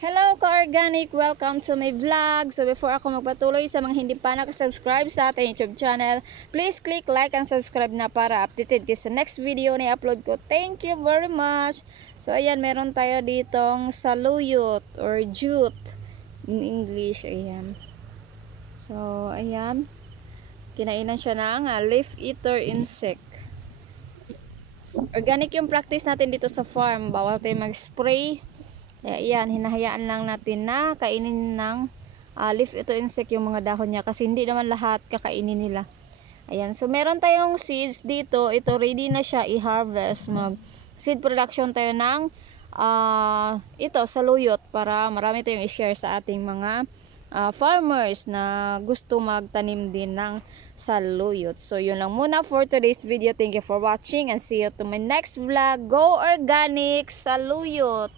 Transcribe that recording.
Hello ka-organic! Welcome to my vlog! So before ako magpatuloy sa mga hindi pa nakasubscribe sa ating YouTube channel, please click like and subscribe na para updated kayo sa next video na i-upload ko. Thank you very much! So ayan, meron tayo ditong saluyot or jute in English. Ayan. So ayan, kinainan siya ng leaf eater insect. Organic yung practice natin dito sa farm. Bawal tayo mag-spray. Ayan, hinahayaan lang natin na kainin ng leaf ito insect yung mga dahon niya kasi hindi naman lahat kakainin nila. Ayan, so meron tayong seeds dito. Ito ready na siya i-harvest. Mag seed production tayo ng ito saluyot para marami tayong i-share sa ating mga farmers na gusto magtanim din ng saluyot. So yun lang muna for today's video. Thank you for watching and see you to my next vlog. Go organic saluyot!